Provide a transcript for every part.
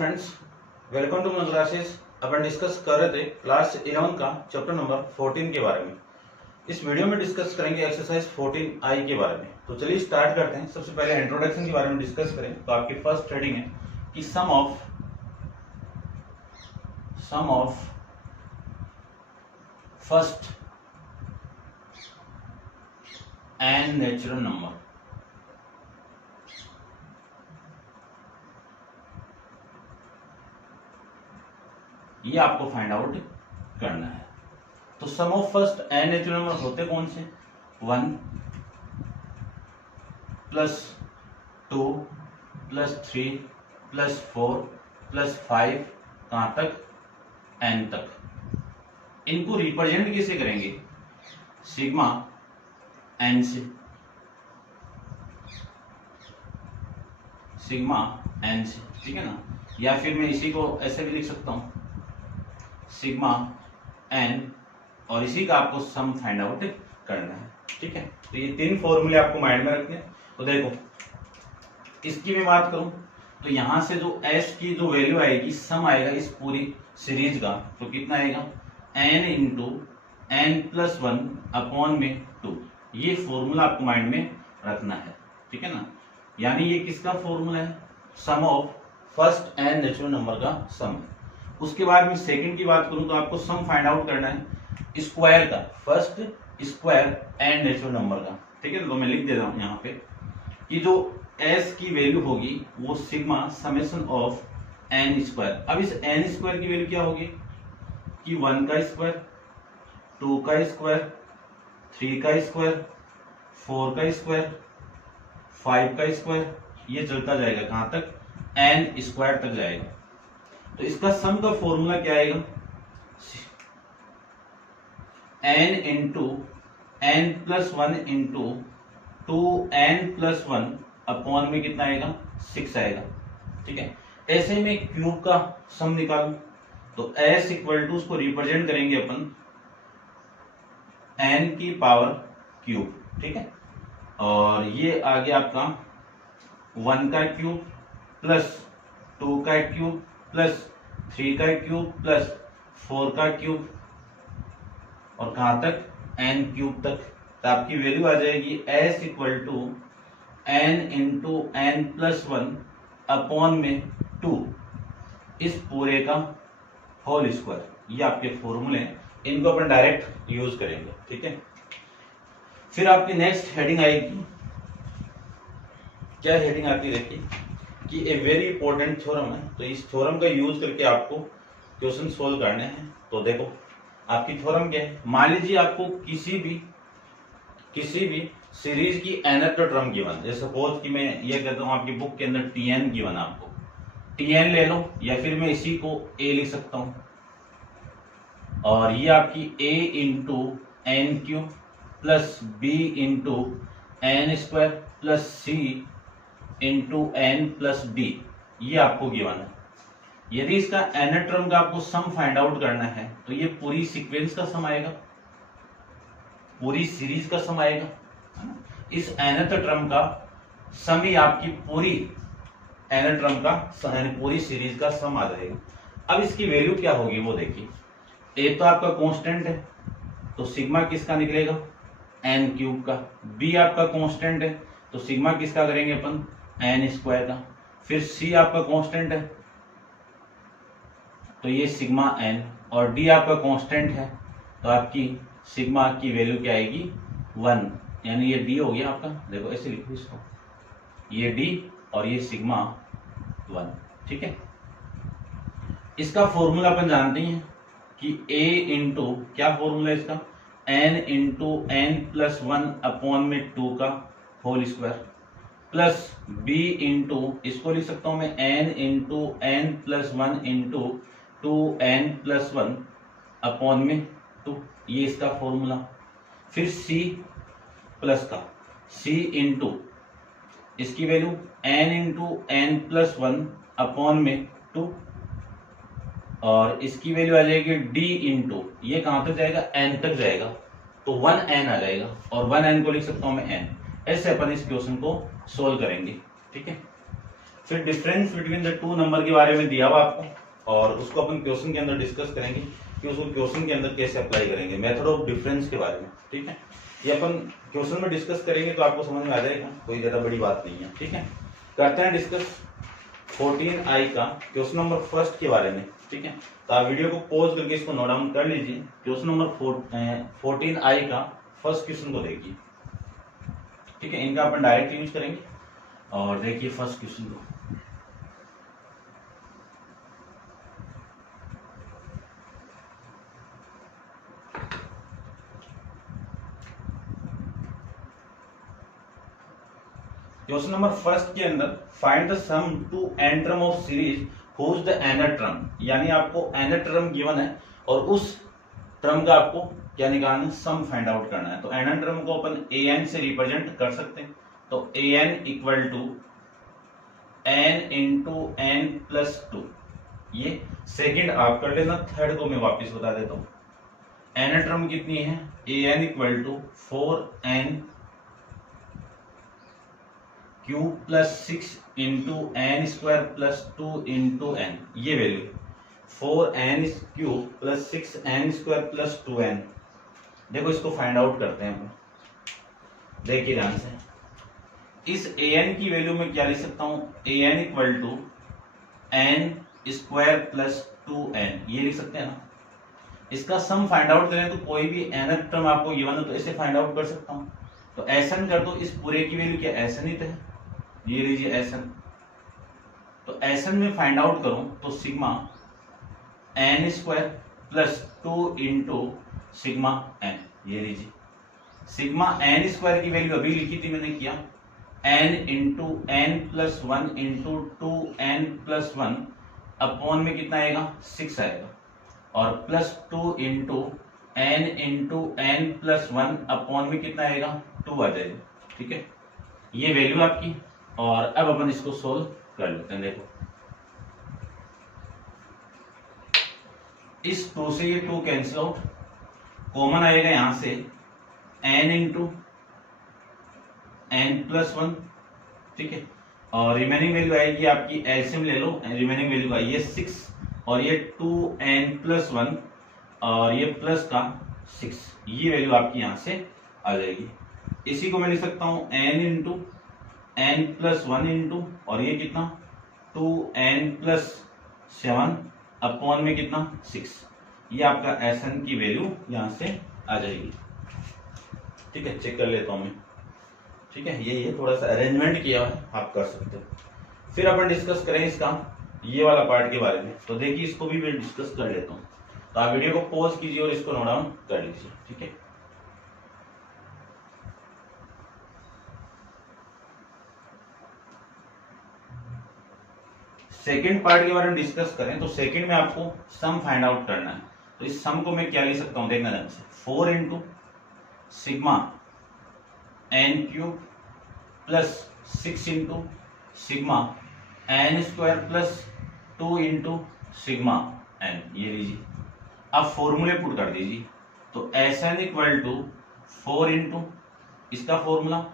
Friends, welcome to my classes. अपन discuss कर रहे थे क्लास 11 का चैप्टर नंबर 14 के बारे में। इस वीडियो में डिस्कस करेंगे एक्सरसाइज 14I के बारे में। तो चलिए स्टार्ट करते हैं। सबसे पहले इंट्रोडक्शन के बारे में डिस्कस करें तो आपकी फर्स्ट हेडिंग है कि sum of first n natural number. ये आपको फाइंड आउट करना है। तो sum of first n natural number होते कौन से? 1 प्लस 2 प्लस 3 प्लस 4 प्लस 5 कहां तक? एन तक। इनको रिप्रेजेंट कैसे करेंगे? सिग्मा एन से, सिग्मा एन से, ठीक है ना। या फिर मैं इसी को ऐसे भी लिख सकता हूं, सिग्मा एन, और इसी का आपको सम फाइंड आउट करना है, ठीक है। तो ये तीन फॉर्मूले आपको माइंड में रखने। तो देखो, इसकी मैं बात करूं तो यहां से जो एस की जो वैल्यू आएगी, सम आएगा इस पूरी सीरीज का, तो कितना आएगा? N into n plus 1 upon में 2। ये फॉर्मूला आपको माइंड में रखना है, ठीक है ना। यानी ये किसका फॉर्मूला है? Sum of first n natural number का सम है। उसके बाद में सेकंड की बात करूं तो आपको सम फाइंड आउट करना है स्क्वायर का, first square n natural number का, ठीक है। तो मैं लिख दे रहा हूं यहाँ पे कि जो एस की वैल्यू होगी वो sigma summation of n square. अब इस एन स्क्वायर की वैल्यू क्या होगी कि 1 का स्क्वायर, 2 का स्क्वायर, 3 का स्क्वायर, 4 का स्क्वायर, 5 का स्क्वायर, ये चलता जाएगा कहां तक? एन स्क्वायर तक जाएगा। तो इसका सम का फॉर्मूला क्या आएगा? N into n plus 1 into 2n plus 1 upon में कितना आएगा? 6 आएगा, ठीक है। ऐसे में क्यूब का सम निकालूं तो s इक्वल टू, उसको रिप्रेजेंट करेंगे अपन n की पावर क्यूब, ठीक है। और ये आ गया आपका 1 का क्यूब प्लस 2 का क्यूब प्लस 3 का क्यूब प्लस 4 का क्यूब, और कहां तक? n क्यूब तक। तो आपकी वैल्यू आ जाएगी s equal to n into n plus 1 upon में 2, इस पूरे का होल स्क्वायर। ये आपके फॉर्मूले हैं, इनको अपन डायरेक्ट यूज करेंगे, ठीक है। फिर आपकी नेक्स्ट हेडिंग आएगी, क्या हेडिंग आती है देखिए कि ए वेरी इंपॉर्टेंट थ्योरम है। तो इस थ्योरम का यूज करके आपको क्वेश्चन सोल्व करने हैं। तो देखो, आपकी थ्योरम क्या है? मान लीजिए आपको किसी भी सीरीज की nth टर्म गिवन, जैसे सपोज कि मैं ये कहता हूं आपकी बुक के अंदर tn गिवन, आपको tn ले लो, या फिर मैं इसी को a लिख सकता हूं, और ये आपकी a into n cube plus b into n square plus c into n plus b, ये आपको गिवन है। यदि इसका nth टर्म का आपको सम फाइंड आउट करना है तो ये पूरी सीक्वेंस का सम आएगा, पूरी सीरीज का सम आएगा। इस nth टर्म का सम ही आपकी पूरी nth टर्म का, पूरी सीरीज का सम आ जाएगा। अब इसकी वैल्यू क्या होगी वो देखिए। a तो आपका कांस्टेंट है, तो सिग्मा किसका निकलेगा? एन क्यूब का। b आपका कांस्टेंट है, तो सिग्मा किसका करेंगे अपन? एन स्क्वायर का। फिर c आपका कांस्टेंट है, तो ये सिग्मा एन, और d आपका कांस्टेंट है, तो आपकी सिग्मा की वैल्यू क्या आएगी? 1, यानी ये d हो गया आपका। देखो ऐसे लिखो इसको, ये d और ये सिग्मा 1, ठीक है। इसका फॉर्मूला अपन जानते हैं कि a इंटू, क्या फॉर्मूला है इसका? n into n plus 1 upon में 2 का whole square, plus b into, इसको लिख सकता हूं मैं n into n plus 1 into 2n plus 1 upon में 2, ये इसका फॉर्मूला। फिर c प्लस का, c इंटू इसकी value n into n plus 1 upon में 2, और इसकी वैल्यू आ जाएगी d इंटू, ये कहां तक जाएगा? n तक जाएगा, तो 1n आ जाएगा, और 1n को लिख सकता हूं मैं n। ऐसे अपन इस क्वेश्चन को सोल्व करेंगे, ठीक है। फिर difference between the two number के बारे में दिया हुआ आपको, और उसको अपन क्वेश्चन के अंदर डिस्कस करेंगे कि उसको क्वेश्चन के अंदर कैसे अप्लाई करेंगे, मेथड ऑफ डिफरेंस के बारे में। ठीक है, ये अपन क्वेश्चन में डिस्कस करेंगे तो आपको समझ में आ जाएगा, कोई ज्यादा बड़ी बात नहीं है। ठीक है, करते हैं डिस्कस 14I का क्वेश्चन नंबर फर्स्ट के बारे में। ठीक है, तो आप वीडियो को पॉज करके इसको नोट डाउन कर लीजिए। क्वेश्चन नंबर 14I का फर्स्ट क्वेश्चन को देखिए। ठीक है, इनका अपन डायरेक्ट यूज करेंगे, और देखिए फर्स्ट क्वेश्चन को। क्वेश्चन नंबर फर्स्ट के अंदर find the sum to n term of series whose the nth term, यानी आपको एनर टर्म गिवन है और उस टर्म का आपको क्या निकालना है, सम फाइंड आउट करना है। तो एनर टर्म को अपन an से रिप्रेजेंट कर सकते हैं। तो an equal to n into n plus 2, ये सेकेंड आप कर लेना, थर्ड को मैं वापिस बता देता हूं। एनर टर्म कितनी है, an equal to 4n cube plus 6 into n square plus 2 into n, ये value 4n cube plus 6n square plus 2n। देखो इसको फाइंड आउट करते हैं हम, देखिए ध्यान से। इस an की वैल्यू में क्या लिख सकता हूं, an equal to n square plus 2n, ये लिख सकते हैं ना। इसका सम फाइंड आउट करें तो कोई भी nth टर्म आपको गिवन है तो इसे फाइंड आउट कर सकता हूं। तो Sn कर दो, इस पूरे की वैल्यू क्या Sn ही तो है, ये लीजिए Sn। तो Sn में फाइंड आउट करूं तो sigma n square plus 2 into sigma n, ये लीजिए। सिग्मा n स्क्वायर की वैल्यू अभी लिखी थी मैंने, किया n into n plus 1 into 2n plus 1 upon में कितना आएगा, 6 आएगा, और plus 2 into n into n plus 1 upon में कितना आएगा, 2 आ जाएगा। ठीक है, ये वैल्यू आपकी, और अब अपन इसको सोल्व कर लेते हैं। देखो इस 2 से ये 2 कैंसिल आउट, कॉमन आएगा यहां से n इंटू n प्लस 1। ठीक है, और रिमेनिंग वैल्यू आएगी आपकी, एलसीएम ले लो, रिमेनिंग वैल्यू का ये 6 और ये 2n प्लस 1 और ये प्लस का 6, ये वैल्यू आपकी यहां से आ जाएगी। इसी को मैं लिख सकता हूं n into n plus 1 into, और ये कितना 2n प्लस 7 अपॉन में कितना 6, ये आपका Sn की वैल्यू यहां से आ जाएगी। ठीक है, चेक कर लेता हूं मैं। ठीक है, ये थोड़ा सा अरेंजमेंट किया है, आप कर सकते हो। फिर अपन डिस्कस करें इसका ये वाला पार्ट के बारे में। तो देखिए इसको भी मैं डिस्कस कर लेता हूँ, तो आप वीडियो को पॉज कीजिए और इसको नोट डाउन कर लीजिए। ठीक है, सेकेंड पार्ट के बारे में डिस्कस करें तो सेकेंड में आपको सम फाइंड आउट करना है। तो इस सम को मैं क्या लिख सकता हूं, देखना ध्यान से। 4 into sigma n cube plus 6 into sigma n square plus 2 into sigma n, ये लीजिए। अब फॉर्मूले पुट कर दीजिए। तो S n equal to 4 into इसका formula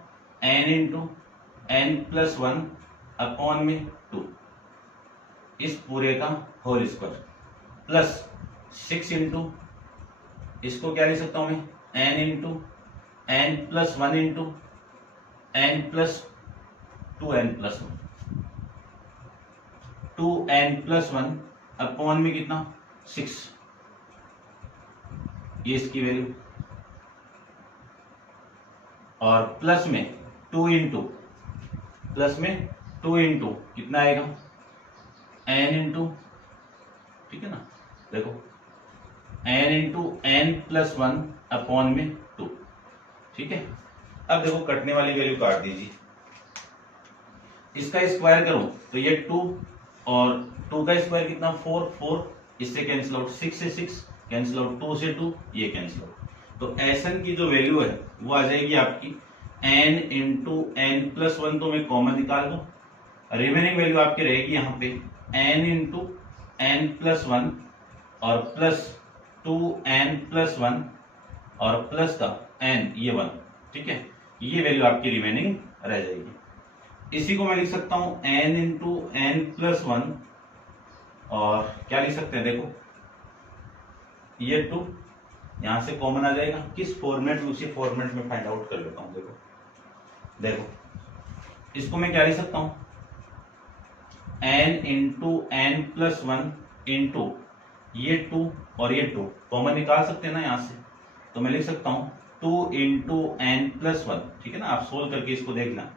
n into n plus 1 upon में 2, इस पूरे का होल स्क्वायर प्लस 6 इंटू इसको क्या लिख सकता हूं मैं, n into n plus 1 into n plus 2n plus 1, 2n plus 1 upon में कितना 6, ये इसकी वैल्यू, और प्लस में 2 इंटू प्लस में 2 इंटू कितना आएगा n इंटू, ठीक है ना, देखो n into n plus 1 upon में 2। ठीक है, अब देखो कटने वाली वैल्यू काट दीजिए। इसका स्क्वायर करो तो ये 2 और 2 का स्क्वायर कितना 4, 4 इससे कैंसिल आउट, 6 से 6 कैंसिल आउट, 2 से 2 ये कैंसिल आउट। तो Sn की जो वैल्यू है वो आ जाएगी आपकी n इंटू एन प्लस 1, तो मैं कॉमन निकाल दूं, रिमेनिंग वैल्यू आपकी रहेगी यहाँ पे n इंटू एन प्लस 1 और प्लस 2n प्लस 1 और प्लस का n, ये 1। ठीक है, ये वैल्यू आपकी रिमेनिंग रह जाएगी। इसी को मैं लिख सकता हूं n into n plus one, और क्या लिख सकते हैं देखो, ये 2 यहां से कॉमन आ जाएगा, किस फॉर्मेट में, उसी फॉर्मेट में फाइंड आउट कर लेता हूं। देखो इसको मैं क्या लिख सकता हूं, n into n plus one into ये 2 और ये 2 कॉमन निकाल सकते हैं ना यहां से, तो मैं लिख सकता हूं 2 इंटू एन प्लस वन। ठीक है ना, आप सोल्व करके इसको देखना।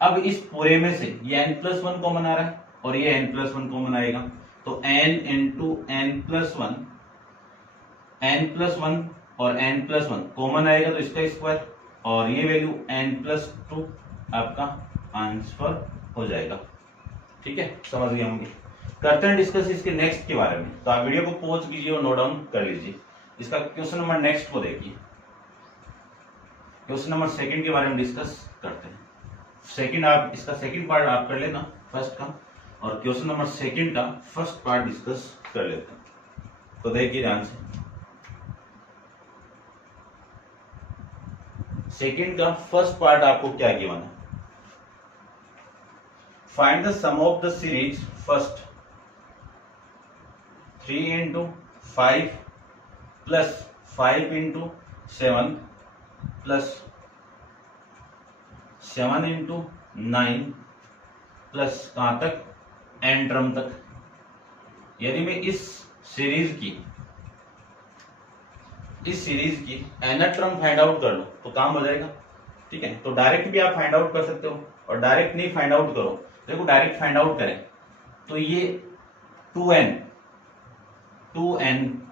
अब इस पूरे में से ये n प्लस वन कॉमन आ रहा है और ये n प्लस वन कॉमन आएगा, तो n into n plus one, n plus one और n प्लस वन कॉमन आएगा तो इसका स्क्वायर, और ये वैल्यू n प्लस टू आपका आंसर हो जाएगा। ठीक है, समझ गए होंगे। करते हैं डिस्कस इसके नेक्स्ट के बारे में, तो आप वीडियो को पॉज कीजिए और नोट डाउन कर लीजिए। इसका क्वेश्चन नंबर नेक्स्ट को देखिए, क्वेश्चन नंबर सेकंड के बारे में डिस्कस करते हैं। सेकंड आप इसका सेकंड पार्ट आप कर लेना फर्स्ट का, और क्वेश्चन नंबर सेकंड का फर्स्ट पार्ट डिस्कस कर लेते हैं। तो देखिए ध्यान से, सेकंड का फर्स्ट पार्ट आपको क्या गिवन है, find the sum of the series first 3 into 5 plus 5 into 7 plus 7 into 9 plus कहां तक, एन टर्म तक। यदि मैं इस सीरीज की nth टर्म फाइंड आउट कर लो तो काम हो जाएगा। ठीक है, तो डायरेक्ट भी आप फाइंड आउट कर सकते हो, और डायरेक्ट नहीं फाइंड आउट करो, देखो डायरेक्ट फाइंड आउट करें तो ये 2n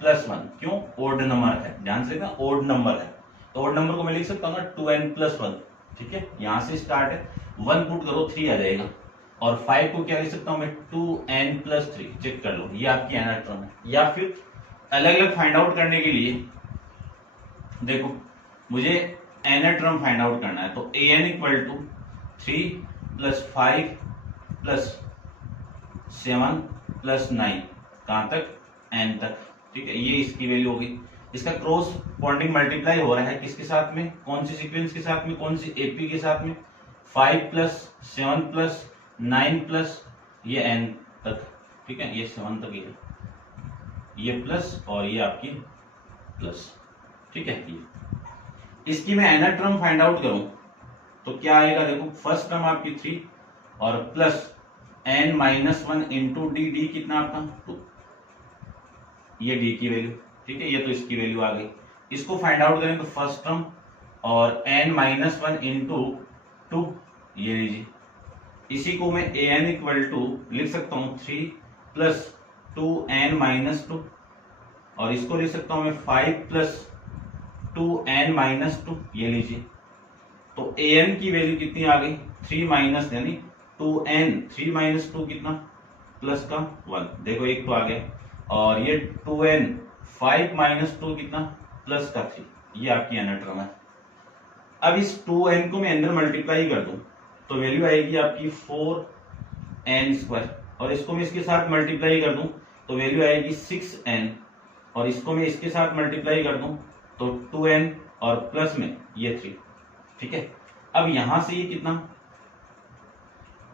प्लस वन, क्यों, ओड नंबर है, ध्यान से ना, ओड नंबर है, तो ओड नंबर को मैं लिख सकता हूँ ना 2n प्लस वन। ठीक है, यहां से स्टार्ट है, 1 पुट करो 3 आ जाएगा, और 5 को क्या लिख सकता हूं मैं 2n प्लस 3, चेक कर लो, ये आपकी nth टर्म है। या फिर अलग अलग फाइंड आउट करने के लिए देखो, मुझे nth टर्म फाइंड आउट करना है, तो an equal to 3 plus 5 plus 7 plus 9 कहां तक, n तक। ठीक है, ये इसकी वैल्यू होगी। इसका क्रॉस पॉइंटिंग मल्टीप्लाई हो रहा है किसके साथ में, कौन सी सीक्वेंस के साथ में, कौन सी एपी के साथ में, 5 प्लस 7 प्लस 9 प्लस ये n तक। ठीक है, ये 7 तक ये प्लस और ये आपकी प्लस। ठीक है, ये इसकी मैं nth टर्म फाइंड आउट करूं तो क्या आएगा, देखो फर्स्ट टर्म आपकी 3 और plus n minus 1 into D, D कितना आपका 2, ये डी की वैल्यू। ठीक है, ये तो इसकी वैल्यू आ गई। इसको फाइंड आउट करें तो फर्स्ट टर्म और n माइनस 1 इंटू 2, ये लीजिए। इसी को मैं an इक्वल टू लिख सकता हूं 3 प्लस 2n माइनस 2, और इसको लिख सकता हूं मैं 5 प्लस 2n माइनस 2, ये लीजिए। तो an की वैल्यू कितनी आ गई, 3 माइनस यानी 2n, 3 माइनस 2 कितना, प्लस का 1, देखो एक तो आ गया, और ये 2n 5 माइनस 2 कितना, प्लस का 3, ये आपकी nth टर्म है। अब इस 2n को मैं अंदर मल्टीप्लाई कर दूं तो वैल्यू आएगी आपकी 4n स्क्वायर, और इसको मैं इसके साथ मल्टीप्लाई कर दूं तो वैल्यू आएगी 6n, और इसको मैं इसके साथ मल्टीप्लाई कर दूं तो 2n और प्लस में ये 3। ठीक है, अब यहां से ये कितना,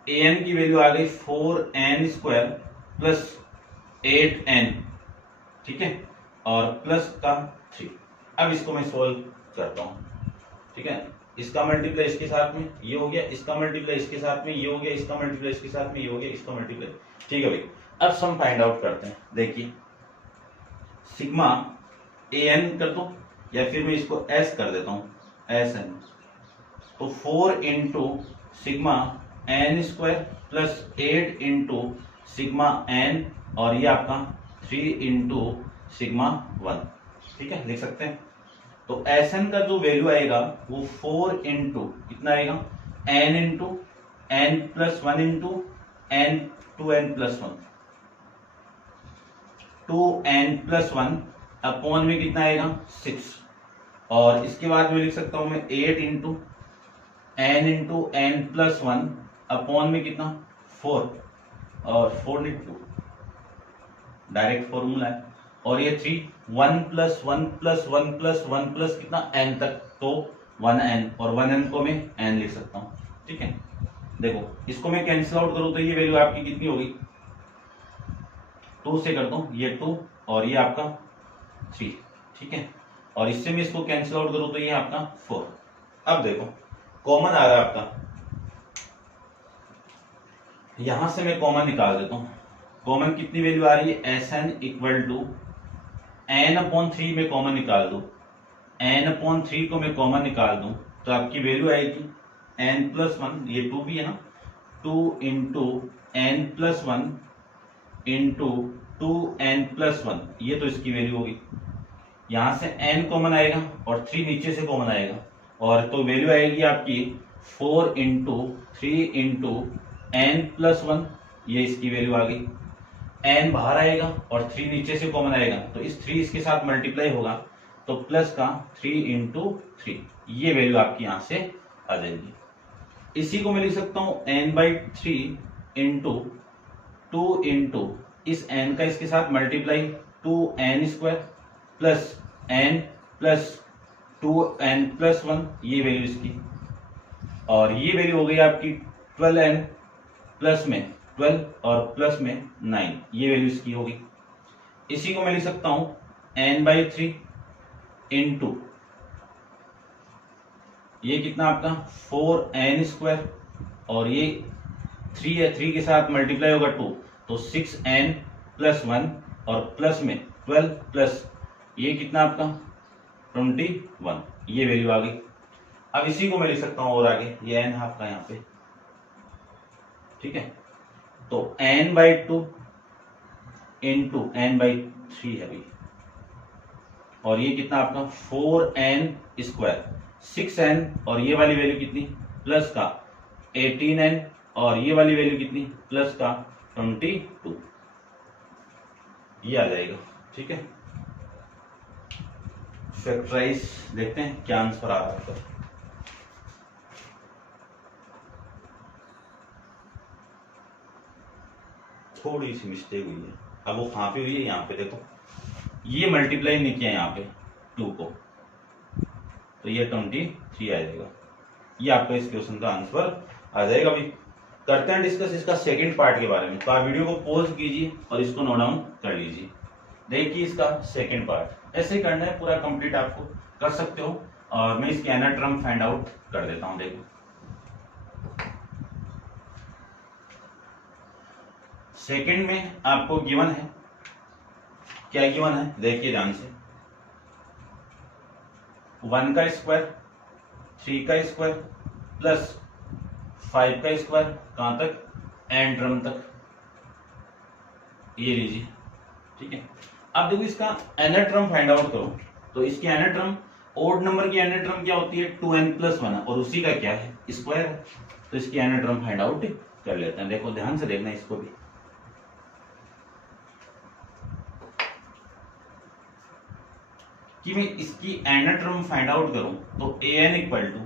an की वैल्यू आ गई 4n स्क्वायर प्लस 8n। ठीक है, और प्लस का 3। अब इसको मैं सोल्व करता हूं। ठीक है, इसका मल्टीप्लाई इसके साथ में ये हो गया, इसका मल्टीप्लाई इसके साथ में ये हो गया, इसका मल्टीप्लाई इसके साथ में ये हो गया, इसका मल्टीप्लाई। ठीक है भाई, अब सम फाइंड आउट करते हैं। देखिए सिग्मा an कर दो, या फिर मैं इसको s कर देता हूं, sn, तो 4 into sigma n square plus 8 into sigma n, और ये आपका 3 इंटू सिग्मा 1। ठीक है, लिख सकते हैं। तो Sn का जो वैल्यू आएगा वो 4 इंटू कितना आएगा, n into n plus 1 into n 2n plus 1, 2n plus 1 upon में कितना आएगा 6, और इसके बाद में लिख सकता हूं मैं 8 इंटू n प्लस 1 अपॉन में कितना 4, और 4 नहीं 2, डायरेक्ट फॉर्मूला है, और ये 3 1 प्लस 1 प्लस 1 प्लस 1 प्लस कितना n तक, तो 1n, और 1n को मैं n लिख सकता हूं। ठीक है, देखो इसको मैं कैंसिल आउट करूं तो ये वैल्यू आपकी कितनी होगी, 2 से कर दो ये 2 और ये आपका 3, ठीक है। और इससे मैं इसको कैंसिल आउट करूं तो ये आपका 4। अब देखो कॉमन आ रहा है आपका, यहां से मैं कॉमन निकाल देता हूं। कॉमन कितनी वैल्यू आ रही है, S n equal to n/3 में कॉमन निकाल दो, n/3 को मैं कॉमन निकाल दूं तो आपकी वैल्यू आएगी n+1, ये 2 भी है ना, 2 इंटू n+1 इंटू 2n+1, ये तो इसकी वैल्यू होगी। यहां से n कॉमन आएगा और 3 नीचे से कॉमन आएगा, और तो वैल्यू आएगी आपकी 4 इंटू 3 इंटू n+1, ये इसकी वैल्यू आ गई। n बाहर आएगा और 3 नीचे से कॉमन आएगा, तो इस 3 इसके साथ मल्टीप्लाई होगा तो प्लस का 3 इंटू 3, ये वैल्यू आपकी यहां से आ जाएगी। इसी को मैं लिख सकता हूं n/3 इंटू 2 इंटू इस n का इसके साथ multiply 2n² plus n plus 2n+1, ये वैल्यू इसकी, और ये वैल्यू हो गई आपकी 12n प्लस में 12 और प्लस में 9, ये वैल्यू इसकी होगी। इसी को मैं लिख सकता हूं n/3 इंटू ये कितना आपका 4n² और ये 3 है, 3 के साथ मल्टीप्लाई होगा 2 तो 6n+1 और प्लस में 12 प्लस ये कितना आपका 21, ये वैल्यू आ गई। अब इसी को मैं लिख सकता हूं और आगे ये n हाफ का यहां पे, ठीक है। तो n/2 इंटू n/3 है भाई, और ये कितना आपका 4n², 6n और ये वाली वैल्यू कितनी प्लस का 18n और ये वाली वैल्यू कितनी प्लस का 22, ये आ जाएगा, ठीक है। फैक्टराइज देखते हैं क्या आंसर आ रहा है। थोड़ी सी मिस्टेक हुई है, अब वो कहां पे हुई है, यहाँ पे देखो ये मल्टीप्लाई नहीं किया यहाँ पे 2 को, तो ये 23 आ जाएगा। ये आपका इस क्वेश्चन का आंसर आ जाएगा। अभी करते हैं डिस्कस इसका सेकंड पार्ट के बारे में, तो आप वीडियो को पॉज कीजिए और इसको नोट डाउन कर लीजिए। देखिए इसका सेकंड पार्ट ऐसे ही करना है, पूरा कंप्लीट आपको कर सकते हो, और मैं इसके एनाटॉम फाइंड आउट कर देता हूं। देखो सेकंड में आपको गिवन है, क्या गिवन है देखिए ध्यान से, 1 का स्क्वायर 3 का स्क्वायर प्लस 5 का स्क्वायर, कहां तक, एंड्रम तक, ये लीजिए, ठीक है। अब देखो इसका एनाट्रम फाइंड आउट करो, तो इसकी एनाट्रम ओड नंबर की एनाट्रम क्या होती है 2n+1 और उसी का क्या है स्क्वायर है, तो इसकी एनाट्रम फाइंड आउट कर लेते हैं। देखो ध्यान से देखना इसको भी, कि मैं इसकी एनाट्रम फाइंड आउट करूं तो an इक्वल टू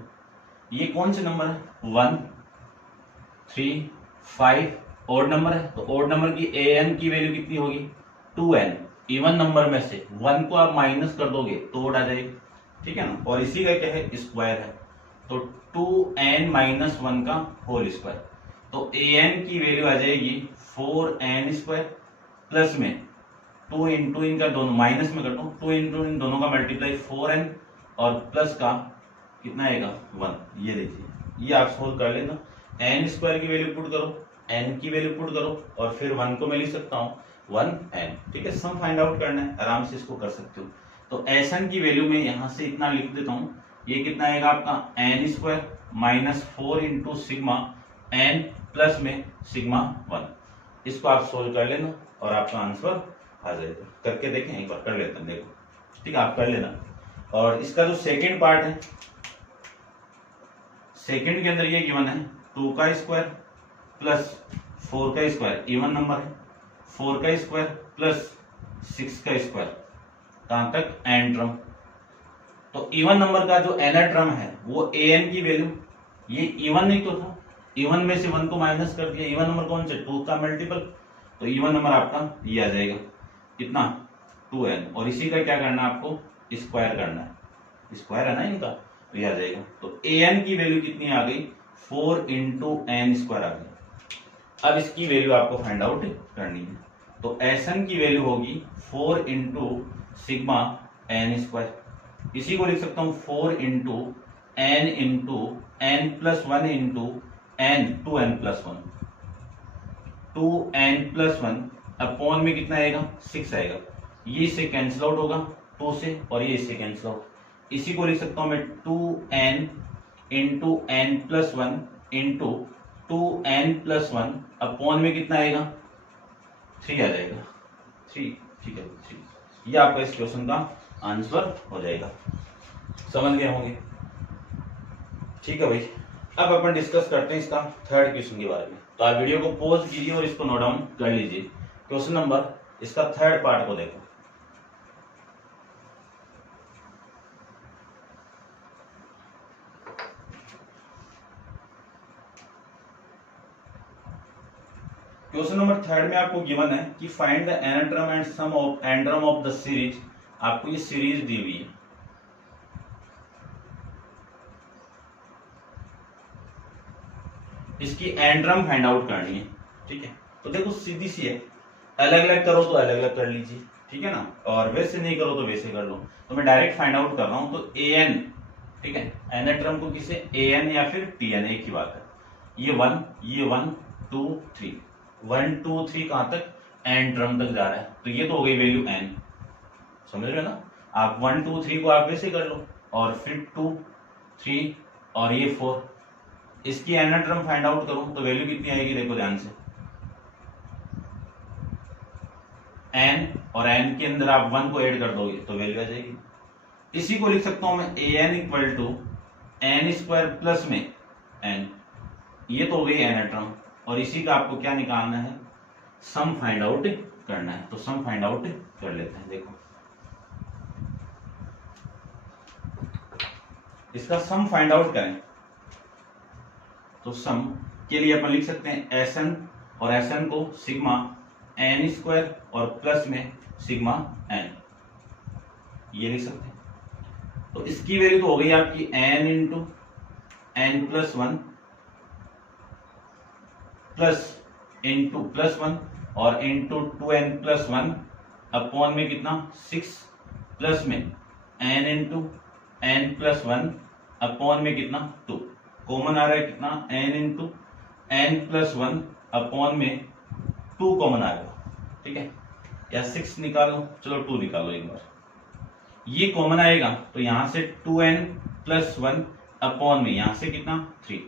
ये कौन से नंबर है 1 3 5 ओड नंबर है, तो ओड नंबर की an की वैल्यू कितनी होगी 2n, इवन नंबर में से 1 को आप माइनस कर दोगे तो ओड आ जाएगी, ठीक है ना। और इसी का क्या है स्क्वायर है, तो 2n-1 का होल स्क्वायर, तो an की वैल्यू आ जाएगी 4n² प्लस में 2 इंटू इनका दोनों माइनस में कर दो, 2 इंटू इन दोनों का मल्टीप्लाई 4n और प्लस का कितना आएगा 1, ये देखिए, ये आप सोल्व कर लेना। n² की वैल्यू पुट करो, n की वैल्यू पुट करो, और फिर 1 को मैं लिख सकता हूँ 1n, ठीक है। सम फाइंड आउट करना है, आराम से इसको कर सकते हो। तो Sn की वैल्यू में यहां से इतना लिख देता हूं, ये कितना आएगा आपका n² minus 4 into sigma n plus में सिग्मा 1, इसको आप सोल्व कर लेना और आपका आंसर आ जाएगा। करके देखें एक बार, कर लेते हैं, देखो ठीक है, आप कर लेना। और इसका जो सेकंड पार्ट है, सेकंड के अंदर ये गिवन है 2 का स्क्वायर प्लस 4 का स्क्वायर, इवन नंबर है, 4 का स्क्वायर प्लस 6 का स्क्वायर, कहां तक एंट्रम। तो इवन नंबर का जो एनाट्रम है वो an की वैल्यू, ये इवन नहीं तो था, इवन में से 1 को माइनस कर दिया, इवन नंबर कौन से 2 का मल्टीपल, तो इवन नंबर आपका ये आ जाएगा कितना 2n, और इसी का क्या करना है आपको स्क्वायर करना है, स्क्वायर है ना इनका, तो ये आ जाएगा। तो an की वैल्यू कितनी आ गई 4 इंटू एन स्क्वायर आ गया। अब इसकी वैल्यू आपको फाइंड आउट करनी है। तो Sn की वैल्यू होगी 4 इंटू सिग्मा एन स्क्वायर। इसी को लिख सकता हूं 4 into n plus 1 into n 2n plus 1 2n plus 1 upon में कितना आएगा 6 आएगा। ये इससे कैंसिल आउट होगा 2 से और ये इससे कैंसिल आउट। इसी को लिख सकता हूं मैं 2n into n plus 1 into 2n plus 1 upon में कितना आएगा 3 आ जाएगा 3। ठीक है 3। ये आपका इस क्वेश्चन का आंसर हो जाएगा। समझ गए होंगे? ठीक है भाई। अब अपन डिस्कस करते हैं इसका थर्ड क्वेश्चन के बारे में। तो आप वीडियो को पॉज कीजिए और इसको नोट डाउन कर लीजिए। क्वेश्चन नंबर इसका थर्ड पार्ट को देखो। क्वेश्चन नंबर थर्ड में आपको गिवन है कि find the nth term and sum of n terms of the series. आपको ये सीरीज दी हुई है। इसकी एंड्रम फाइंड आउट करनी है। ठीक है, तो देखो सीधी सी है, अलग अलग करो तो अलग अलग कर लीजिए, ठीक है ना, और वैसे नहीं करो तो वैसे कर लो। तो मैं डायरेक्ट फाइंड आउट कर रहा हूं। तो an, ठीक है, एनाड्रम को किसे an या फिर tn, एक ही बात है। ये 1 2 3 1 2 3 कहां तक एंड्रम तक जा रहा है। तो ये तो हो गई वैल्यू n, समझ रहे हो ना। आप 1 2 3 को आप वैसे कर लो और फिर 2 3 और ये 4। इसकी एनाड्रम फाइंड आउट करो तो वैल्यू कितनी आएगी, देखो ध्यान से। n और n के अंदर आप 1 को ऐड कर दोगे तो वैल्यू आ जाएगी। इसी को लिख सकता हूं मैं an equal to n square plus में n। ये तो हो गई एनाड्रम और इसी का आपको क्या निकालना है, सम फाइंड आउट करना है। तो सम फाइंड आउट कर लेते हैं। देखो इसका सम फाइंड आउट करें तो सम के लिए अपन लिख सकते हैं Sn और Sn को सिग्मा एन स्क्वायर और प्लस में सिग्मा n, ये लिख सकते हैं। तो इसकी वैल्यू तो हो गई आपकी n into n plus 1 plus 1 और इंटू 2n प्लस 1 अपॉन में कितना 6 प्लस में n into n plus 1 upon में कितना 2। कॉमन आ रहा है कितना n into n plus 1 upon में 2 कॉमन आ रहा है, ठीक है। या 6 निकालो, चलो 2 निकालो एक बार, ये कॉमन आएगा तो यहां से 2n प्लस 1 अपॉन में यहां से कितना 3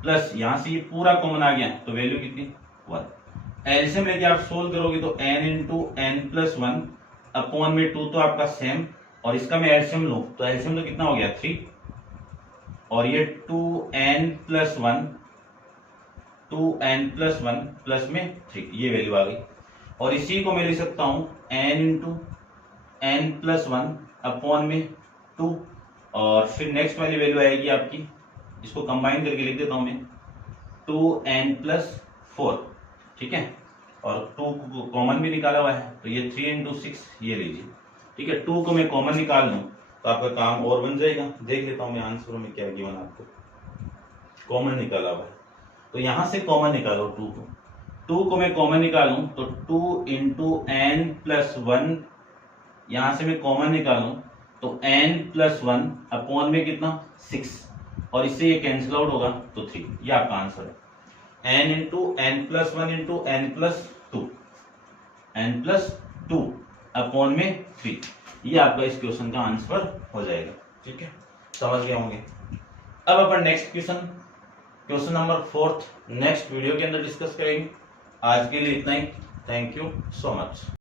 प्लस यहां से ये पूरा कॉमन आ गया तो वैल्यू कितनी 1। एलसीएम लेके आप सोल्व करोगे तो n into n plus 1 upon में 2 तो आपका सेम, और इसका मैं एलसीएम लूं तो एलसीएम तो कितना हो गया 3, और ये 2n प्लस 1 प्लस में 3, ये वैल्यू आ गई। और इसी को मैं लिख सकता हूं n into n plus 1 upon में 2, और फिर नेक्स्ट वाली वैल्यू आएगी आपकी, इसको कंबाइन करके लिख देता हूं मैं 2n प्लस 4, ठीक है, और 2 को कॉमन भी निकाला हुआ है तो ये 3 इंटू 6 ये लीजिए, ठीक है। 2 को मैं कॉमन निकाल लूं तो आपका काम और बन जाएगा। देख लेता हूं मैं आंसर में क्या गिवन आपको, कॉमन निकाला हुआ है तो यहां से कॉमन निकालो 2 को मैं कॉमन निकालूं तो 2 इंटू एन प्लस 1, यहां से मैं कॉमन निकालूं तो n प्लस 1 अपॉन में कितना 6, और इससे ये कैंसिल आउट होगा तो 3, ये आपका आंसर है। n into n plus 1 into n plus 2 upon में 3, ये आपका इस क्वेश्चन का आंसर हो जाएगा, ठीक है, समझ गए होंगे। अब अपन next question number 4 next video के अंदर डिस्कस करेंगे। आज के लिए इतना ही, थैंक यू सो मच।